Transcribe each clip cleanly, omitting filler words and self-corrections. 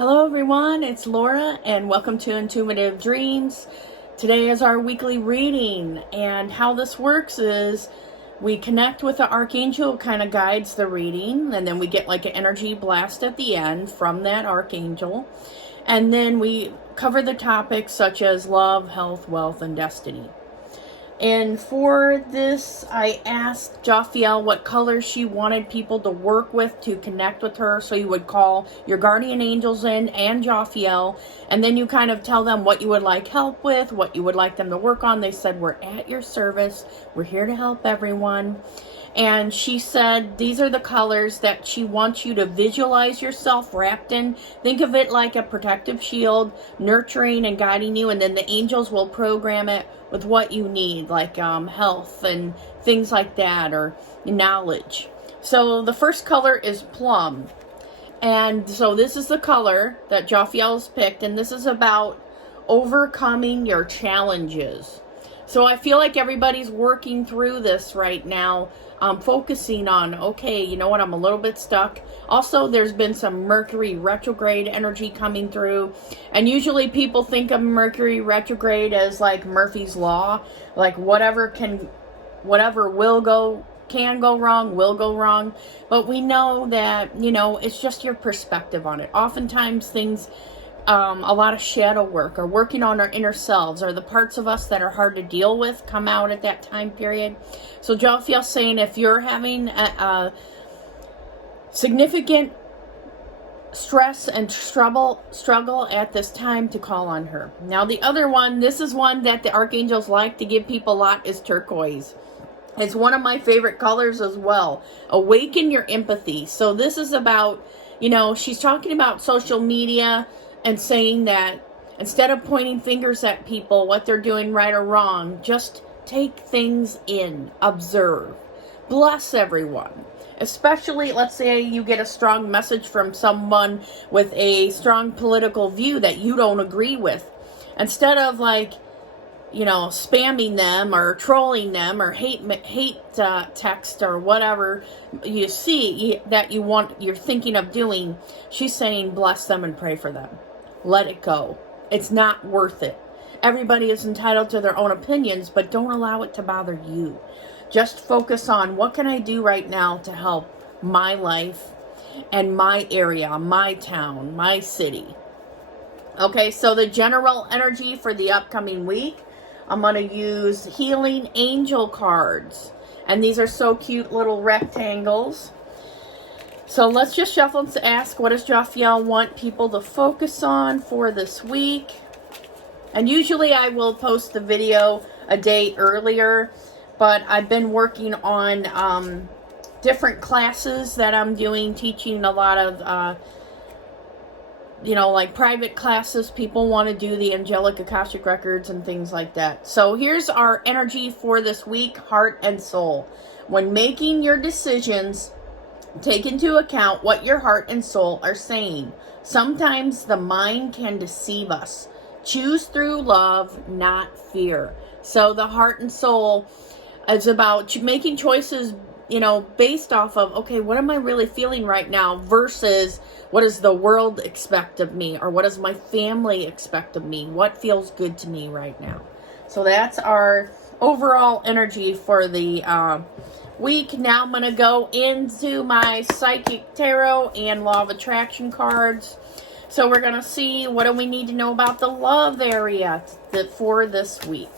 Hello everyone, it's Laura and welcome to Intuitive Dreams. Today is our weekly reading, and how this works is we connect with the Archangel, kind of guides the reading, and then we get like an energy blast at the end from that Archangel. And then we cover the topics such as love, health, wealth, and destiny. And for this, I asked Jophiel what colors she wanted people to work with to connect with her. So you would call your guardian angels in and Jophiel, and then you kind of tell them what you would like help with, what you would like them to work on. They said, we're at your service. We're here to help everyone. And she said these are the colors that she wants you to visualize yourself wrapped in. Think of it like a protective shield, nurturing and guiding you, and then the angels will program it with what you need, like health and things like that, or knowledge. So the first color is Plum. And so this is the color that Jophiel has picked, and this is about overcoming your challenges. So I feel like everybody's working through this right now, focusing on, okay, you know what, I'm a little bit stuck. Also, there's been some Mercury retrograde energy coming through. And usually people think of Mercury retrograde as like Murphy's Law, like whatever can go wrong, will go wrong. But we know that, it's just your perspective on it. Oftentimes things, a lot of shadow work or working on our inner selves, or the parts of us that are hard to deal with, come out at that time period. So Jophiel's saying if you're having a significant stress and struggle at this time, to call on her. Now the other one, this is one that the archangels like to give people a lot, is turquoise. It's one of my favorite colors as well. Awaken your empathy. So this is about, she's talking about social media and saying that instead of pointing fingers at people, what they're doing right or wrong, just take things in, observe, bless everyone. Especially, let's say you get a strong message from someone with a strong political view that you don't agree with. Instead of spamming them or trolling them or hate text or whatever you see that you're thinking of doing, she's saying bless them and pray for them. Let it go. It's not worth it. Everybody is entitled to their own opinions, but don't allow it to bother you. Just focus on what can I do right now to help my life and my area, my town, my city. Okay, so the general energy for the upcoming week, I'm going to use Healing Angel cards. And these are so cute, little rectangles. So let's just shuffle and ask, what does Jophiel want people to focus on for this week? And usually I will post the video a day earlier, but I've been working on different classes that I'm doing, teaching a lot of like private classes. People want to do the angelic Akashic records and things like that. So here's our energy for this week, heart and soul. When making your decisions, take into account what your heart and soul are saying. Sometimes the mind can deceive us. Choose through love, not fear. So the heart and soul is about making choices, based off of, okay, what am I really feeling right now versus what does the world expect of me, or what does my family expect of me? What feels good to me right now? So that's our overall energy for the week. Now I'm going to go into my Psychic Tarot and Law of Attraction cards. So we're going to see, what do we need to know about the love area for this week?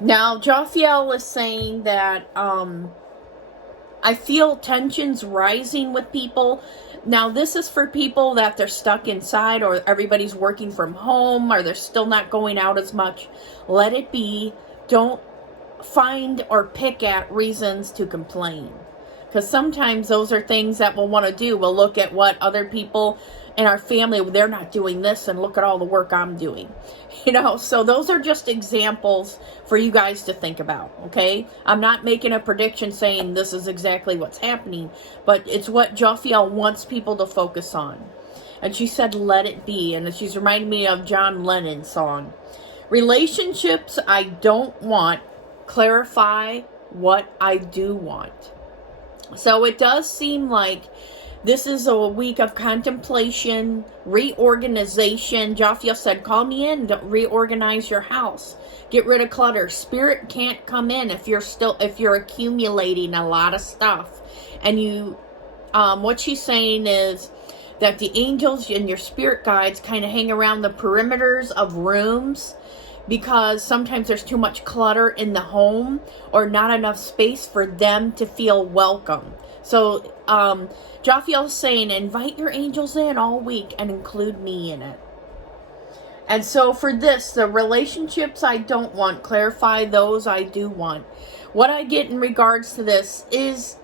Now, Jophiel is saying that I feel tensions rising with people. Now, this is for people that they're stuck inside, or everybody's working from home, or they're still not going out as much. Let it be. Don't find or pick at reasons to complain. Because sometimes those are things that we'll want to do. We'll look at what other people in our family, they're not doing this, and look at all the work I'm doing. So those are just examples for you guys to think about, okay? I'm not making a prediction saying this is exactly what's happening, but it's what Jophiel wants people to focus on. And she said, let it be. And she's reminding me of John Lennon's song. Relationships I don't want, clarify what I do want. So it does seem like this is a week of contemplation, reorganization. Jophiel said, call me in, reorganize your house. Get rid of clutter. Spirit can't come in if you're accumulating a lot of stuff. And what she's saying is that the angels and your spirit guides kind of hang around the perimeters of rooms, because sometimes there's too much clutter in the home or not enough space for them to feel welcome. So Jophiel is saying, invite your angels in all week and include me in it. And so for this, the relationships I don't want, clarify those I do want. What I get in regards to this is,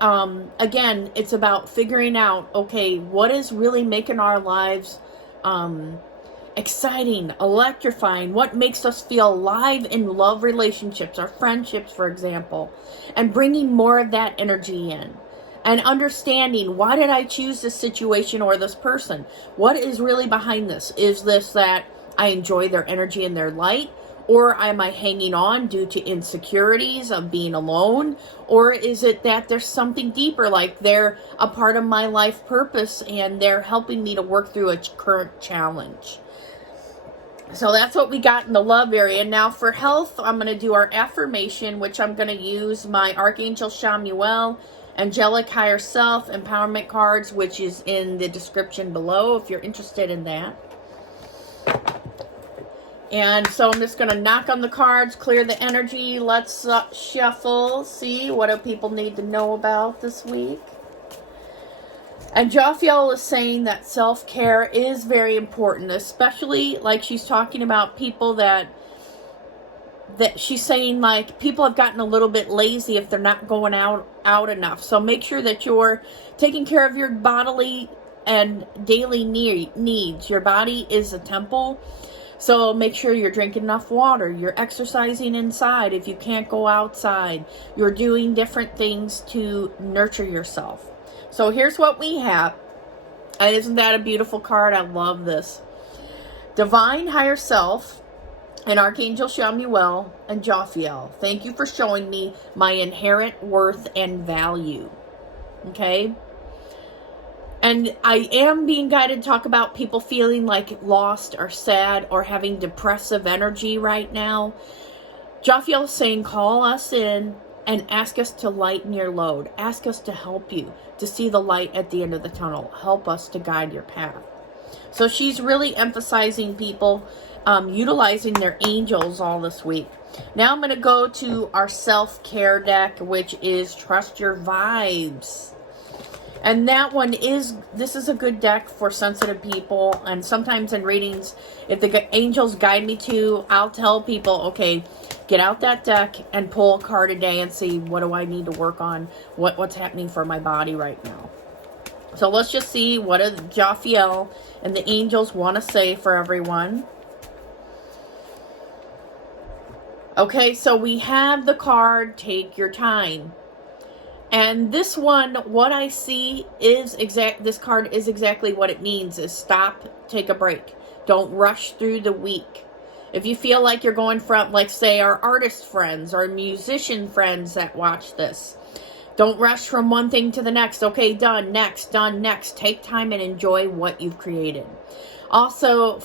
again, it's about figuring out, okay, what is really making our lives exciting, electrifying, what makes us feel alive in love relationships, our friendships, for example, and bringing more of that energy in. And understanding, why did I choose this situation or this person? What is really behind this? Is this that I enjoy their energy and their light? Or am I hanging on due to insecurities of being alone? Or is it that there's something deeper, like they're a part of my life purpose and they're helping me to work through a current challenge? So that's what we got in the love area. Now for health, I'm going to do our affirmation, which I'm going to use my Archangel Chamuel, Angelic Higher Self, Empowerment cards, which is in the description below if you're interested in that. And so I'm just going to knock on the cards, clear the energy. Let's shuffle, see what do people need to know about this week. And Jophiel is saying that self-care is very important, especially like she's talking about people that she's saying, like, people have gotten a little bit lazy if they're not going out enough. So make sure that you're taking care of your bodily and daily needs. Your body is a temple. So make sure you're drinking enough water. You're exercising inside if you can't go outside. You're doing different things to nurture yourself. So here's what we have. And isn't that a beautiful card? I love this. Divine Higher Self and Archangel Chamuel and Jophiel. Thank you for showing me my inherent worth and value. Okay? And I am being guided to talk about people feeling like lost or sad or having depressive energy right now. Jophiel is saying, call us in and ask us to lighten your load. Ask us to help you to see the light at the end of the tunnel. Help us to guide your path. So she's really emphasizing people utilizing their angels all this week. Now I'm going to go to our self-care deck, which is Trust Your Vibes. And that one this is a good deck for sensitive people. And sometimes in readings, if the angels guide me to, I'll tell people, okay, get out that deck and pull a card a day and see, what do I need to work on? What's happening for my body right now? So let's just see what Jophiel and the angels want to say for everyone. Okay, so we have the card, Take Your Time. And this one, what I see is this card is exactly what it means, is stop, take a break. Don't rush through the week. If you feel like you're going from, like, say, our artist friends or musician friends that watch this, don't rush from one thing to the next. Okay, done next. Take time and enjoy what you've created. Also,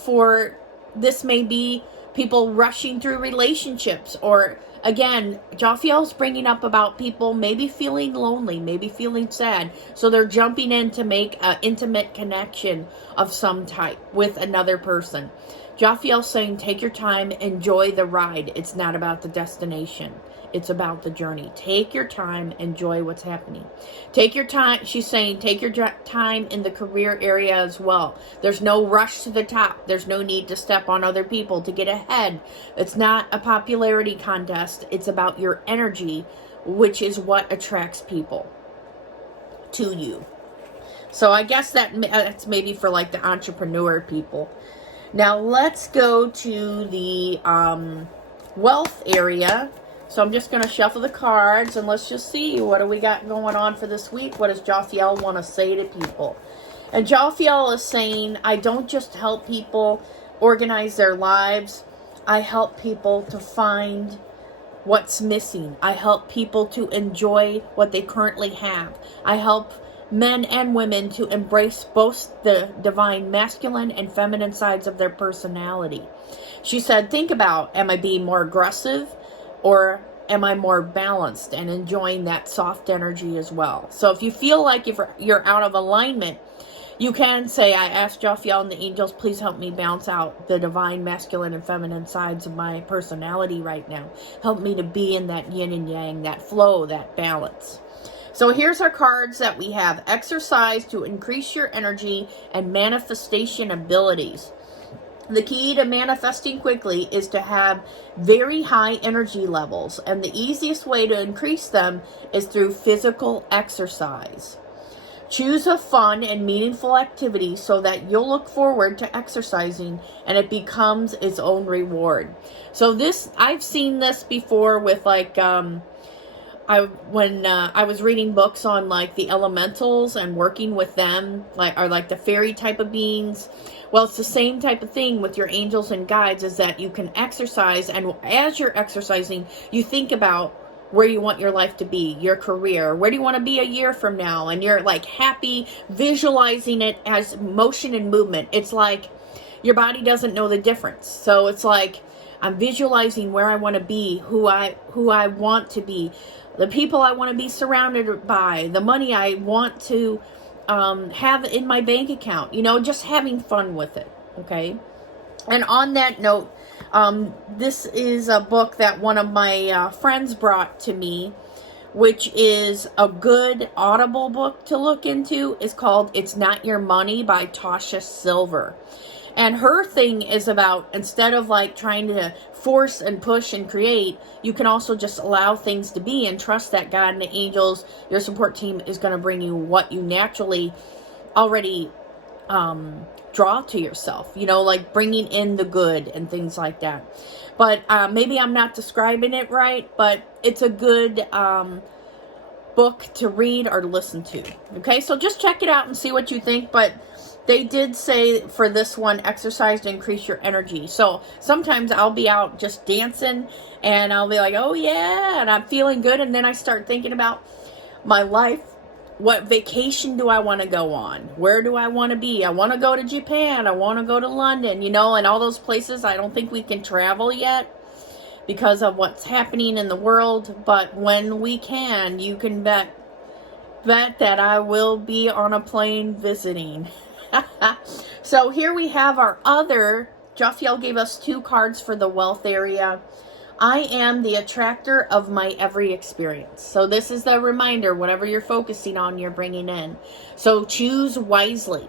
this may be people rushing through relationships, or again, Jophiel's bringing up about people maybe feeling lonely, maybe feeling sad. So they're jumping in to make an intimate connection of some type with another person. Jophiel's saying, take your time, enjoy the ride. It's not about the destination. It's about the journey. Take your time, enjoy what's happening. Take your time, she's saying, take your time in the career area as well. There's no rush to the top. There's no need to step on other people to get ahead. It's not a popularity contest. It's about your energy, which is what attracts people to you. So I guess that's maybe for like the entrepreneur people. Now let's go to the wealth area. So I'm just going to shuffle the cards and let's just see, what do we got going on for this week? What does Jophiel want to say to people? And Jophiel is saying, I don't just help people organize their lives. I help people to find what's missing. I help people to enjoy what they currently have. I help men and women to embrace both the divine masculine and feminine sides of their personality. She said, think about, am I being more aggressive or am I more balanced and enjoying that soft energy as well? So if you feel like you're out of alignment, you can say, I ask Jophiel and the angels, please help me balance out the divine masculine and feminine sides of my personality right now. Help me to be in that yin and yang, that flow, that balance. So here's our cards that we have. Exercise to increase your energy and manifestation abilities. The key to manifesting quickly is to have very high energy levels, and the easiest way to increase them is through physical exercise. Choose a fun and meaningful activity so that you'll look forward to exercising and it becomes its own reward. So this, I've seen this before with like, when I was reading books on like the elementals and working with them, like the fairy type of beings. Well, it's the same type of thing with your angels and guides, is that you can exercise, and as you're exercising, you think about where you want your life to be, your career, where do you want to be a year from now, and you're like happy visualizing it as motion and movement. It's like your body doesn't know the difference. So it's like I'm visualizing where I want to be, who I want to be, the people I want to be surrounded by, the money I want to have in my bank account, just having fun with it. Okay. And on that note, this is a book that one of my friends brought to me, which is a good Audible book to look into. It's called It's Not Your Money by Tasha Silver. And her thing is about, instead of like trying to force and push and create, you can also just allow things to be and trust that God and the angels, your support team, is going to bring you what you naturally already draw to yourself, like bringing in the good and things like that. But maybe I'm not describing it right, but it's a good book to read or to listen to. Okay, so just check it out and see what you think. But they did say for this one, exercise to increase your energy. So sometimes I'll be out just dancing and I'll be like, oh yeah, and I'm feeling good. And then I start thinking about my life. What vacation do I want to go on? Where do I want to be? I want to go to Japan. I want to go to London, and all those places. I don't think we can travel yet because of what's happening in the world. But when we can, you can bet that I will be on a plane visiting. So here we have our other, Jophiel gave us 2 cards for the wealth area. I am the attractor of my every experience. So this is the reminder, whatever you're focusing on, you're bringing in. So choose wisely.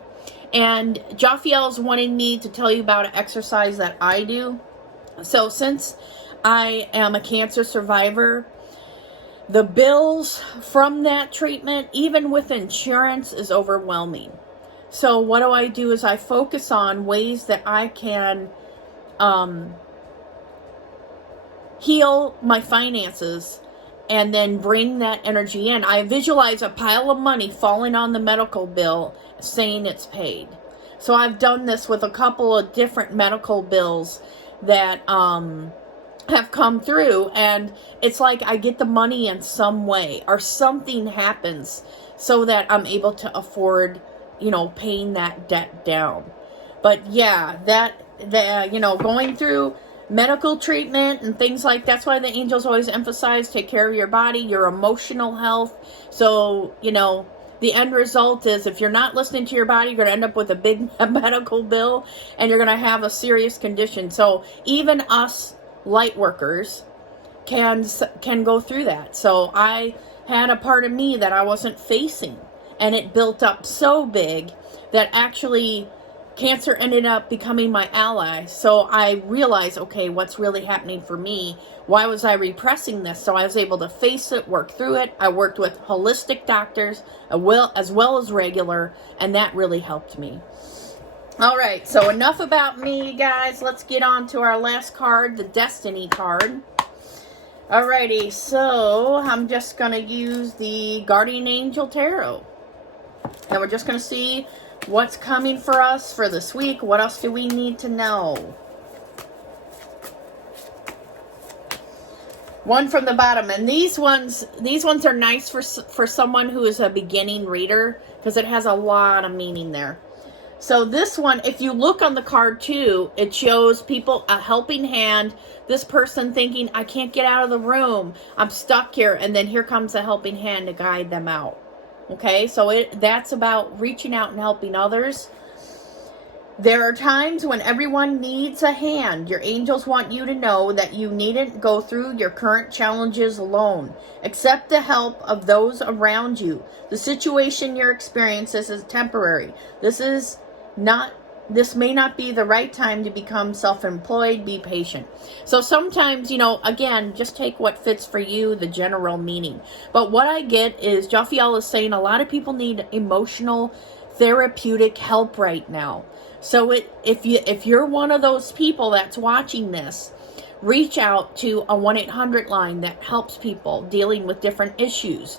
And Jophiel is wanting me to tell you about an exercise that I do. So since I am a cancer survivor, the bills from that treatment, even with insurance, is overwhelming. So what do is I focus on ways that I can heal my finances and then bring that energy in. I visualize a pile of money falling on the medical bill saying it's paid. So I've done this with a couple of different medical bills that have come through, and it's like I get the money in some way or something happens so that I'm able to afford paying that debt down. But yeah, going through medical treatment and things like that's why the angels always emphasize take care of your body, your emotional health. So, the end result is if you're not listening to your body, you're going to end up with a big medical bill and you're going to have a serious condition. So even us light workers can go through that. So I had a part of me that I wasn't facing, and it built up so big that actually cancer ended up becoming my ally. So I realized, okay, what's really happening for me? Why was I repressing this? So I was able to face it, work through it. I worked with holistic doctors as well as regular, and that really helped me. All right, so enough about me, guys. Let's get on to our last card, the Destiny card. Alrighty, so I'm just going to use the Guardian Angel Tarot. And we're just going to see what's coming for us for this week. What else do we need to know? One from the bottom. And these ones are nice for someone who is a beginning reader, because it has a lot of meaning there. So this one, if you look on the card too, it shows people a helping hand. This person thinking, I can't get out of the room. I'm stuck here. And then here comes a helping hand to guide them out. Okay, so that's about reaching out and helping others. There are times when everyone needs a hand. Your angels want you to know that you needn't go through your current challenges alone. Accept the help of those around you. The situation you're experiencing is temporary. This may not be the right time to become self-employed. Be patient. So sometimes, again, just take what fits for you, the general meaning. But what I get is Jophiel is saying a lot of people need emotional therapeutic help right now. So if you're one of those people that's watching this, reach out to a 1-800 line that helps people dealing with different issues.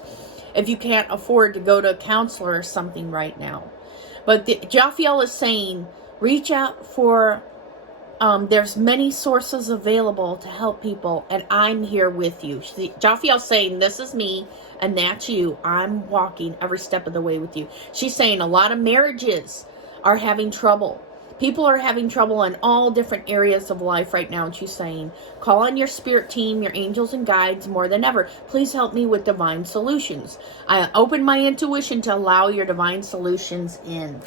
If you can't afford to go to a counselor or something right now. But Jophiel is saying, reach out for, there's many sources available to help people, and I'm here with you. Jophiel's saying, this is me, and that's you. I'm walking every step of the way with you. She's saying a lot of marriages are having trouble. People are having trouble in all different areas of life right now. And she's saying, call on your spirit team, your angels and guides more than ever. Please help me with divine solutions. I open my intuition to allow your divine solutions in.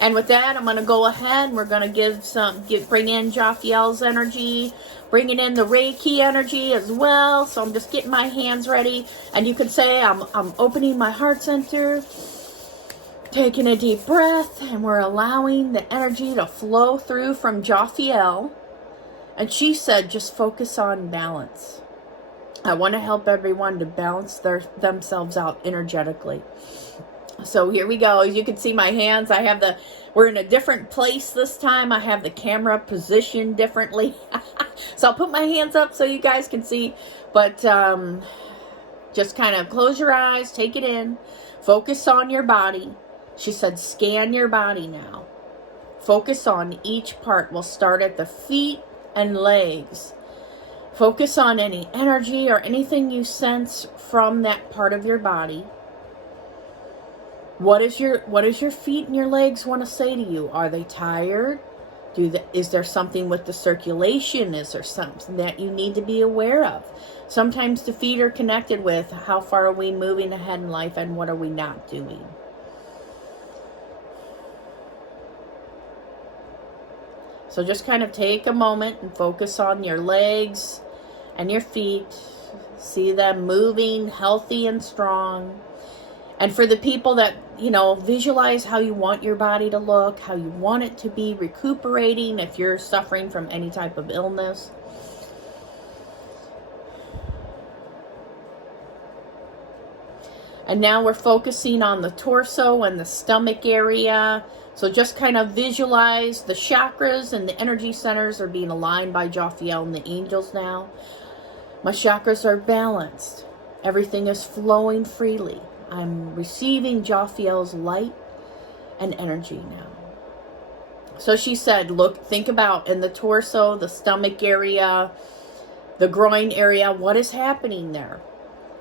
And with that, I'm going to go ahead. We're going to bring in Jophiel's energy, bringing in the Reiki energy as well. So I'm just getting my hands ready. And you can say, I'm opening my heart center. Taking a deep breath, and we're allowing the energy to flow through from Jophiel. And she said, just focus on balance. I want to help everyone to balance themselves out energetically. So here we go. As you can see my hands, we're in a different place this time. I have the camera positioned differently. So I'll put my hands up so you guys can see. But just kind of close your eyes, take it in, focus on your body. She said, scan your body now. Focus on each part. We'll start at the feet and legs. Focus on any energy or anything you sense from that part of your body. What does your feet and your legs want to say to you? Are they tired? Is there something with the circulation? Is there something that you need to be aware of? Sometimes the feet are connected with how far are we moving ahead in life and what are we not doing. So just kind of take a moment and focus on your legs and your feet. See them moving, healthy and strong. And for the people that, visualize how you want your body to look, how you want it to be recuperating if you're suffering from any type of illness. And now we're focusing on the torso and the stomach area. So just kind of visualize the chakras and the energy centers are being aligned by Jophiel and the angels now. My chakras are balanced. Everything is flowing freely. I'm receiving Jophiel's light and energy now. So she said, think about in the torso, the stomach area, the groin area, what is happening there?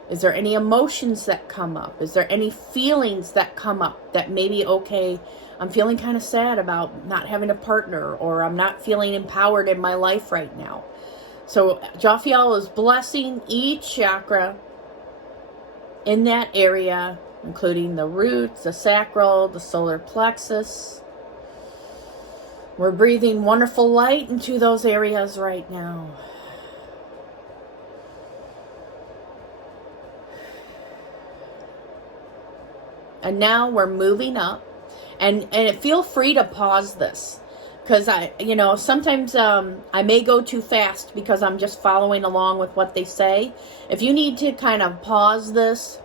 Is there any emotions that come up? Is there any feelings that come up that maybe, okay, I'm feeling kind of sad about not having a partner, or I'm not feeling empowered in my life right now. So Jophiel is blessing each chakra in that area, including the roots, the sacral, the solar plexus. We're breathing wonderful light into those areas right now. And now we're moving up. And feel free to pause this. Because sometimes I may go too fast because I'm just following along with what they say. If you need to kind of pause this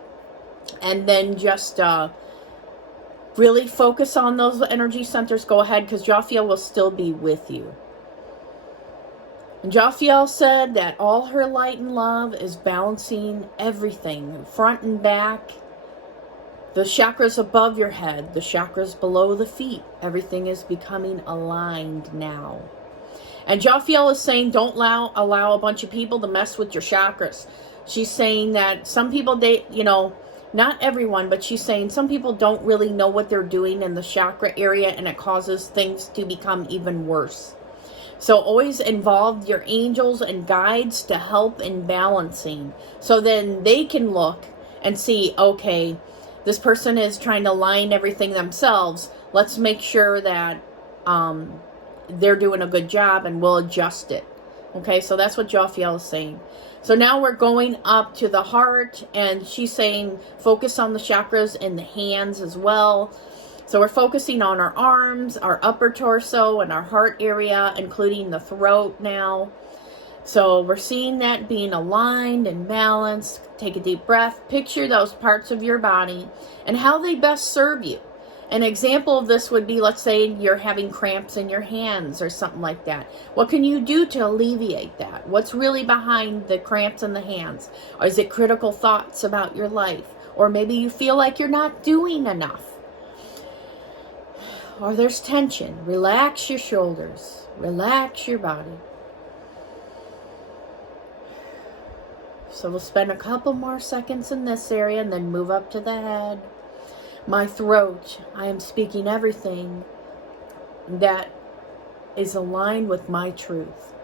and then just really focus on those energy centers, go ahead, because Jophiel will still be with you. And Jophiel said that all her light and love is balancing everything, front and back. The chakras above your head, the chakras below the feet, everything is becoming aligned now. And Jophiel is saying, don't allow a bunch of people to mess with your chakras. She's saying that some people, not everyone, but she's saying some people don't really know what they're doing in the chakra area, and it causes things to become even worse. So always involve your angels and guides to help in balancing. So then they can look and see, okay, this person is trying to line everything themselves. Let's make sure that they're doing a good job, and we'll adjust it. Okay, so that's what Jophiel is saying. So now we're going up to the heart, and she's saying focus on the chakras in the hands as well. So we're focusing on our arms, our upper torso, and our heart area, including the throat now. So we're seeing that being aligned and balanced. Take a deep breath. Picture those parts of your body and how they best serve you. An example of this would be, let's say you're having cramps in your hands or something like that. What can you do to alleviate that? What's really behind the cramps in the hands? Or is it critical thoughts about your life? Or maybe you feel like you're not doing enough. Or there's tension. Relax your shoulders. Relax your body. So we'll spend a couple more seconds in this area and then move up to the head. My throat, I am speaking everything that is aligned with my truth.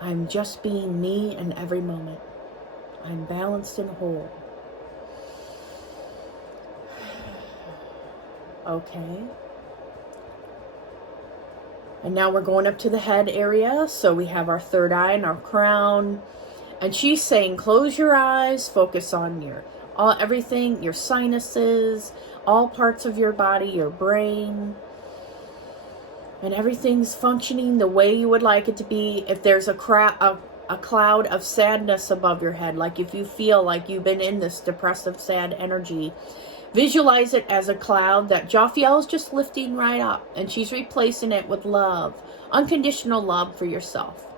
I'm just being me in every moment. I'm balanced and whole. Okay. And now we're going up to the head area. So we have our third eye and our crown. And she's saying, close your eyes, focus on everything, your sinuses, all parts of your body, your brain, and everything's functioning the way you would like it to be. If there's a cloud of sadness above your head, like if you feel like you've been in this depressive, sad energy, visualize it as a cloud that Jophiel is just lifting right up, and she's replacing it with love, unconditional love for yourself.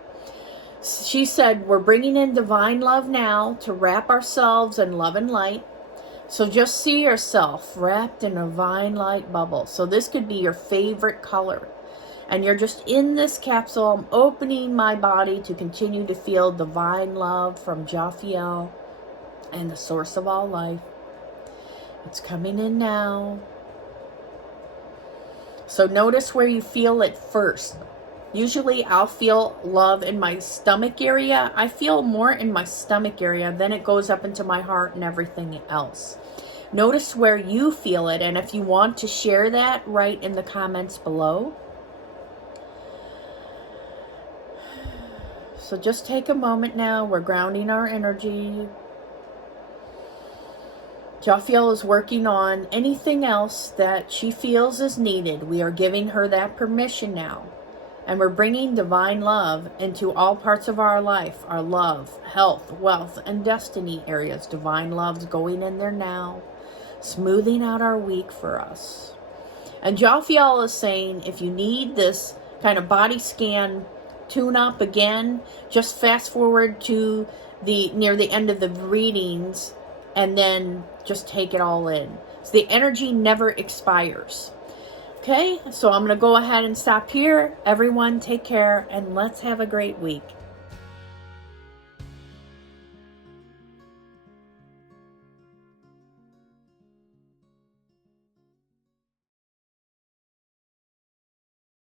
She said, we're bringing in divine love now to wrap ourselves in love and light. So just see yourself wrapped in a divine light bubble. So this could be your favorite color. And you're just in this capsule. I'm opening my body to continue to feel divine love from Jophiel and the source of all life. It's coming in now. So notice where you feel it first. Usually I'll feel love in my stomach area. I feel more in my stomach area, then it goes up into my heart and everything else. Notice where you feel it, and if you want to share that, write in the comments below. So just take a moment now. We're grounding our energy. Jophiel is working on anything else that she feels is needed. We are giving her that permission now. And we're bringing divine love into all parts of our life. Our love, health, wealth, and destiny areas. Divine love's going in there now. Smoothing out our week for us. And Jophiel is saying, if you need this kind of body scan tune up again, just fast forward to near the end of the readings and then just take it all in. So the energy never expires. Okay, so I'm going to go ahead and stop here. Everyone, take care, and let's have a great week.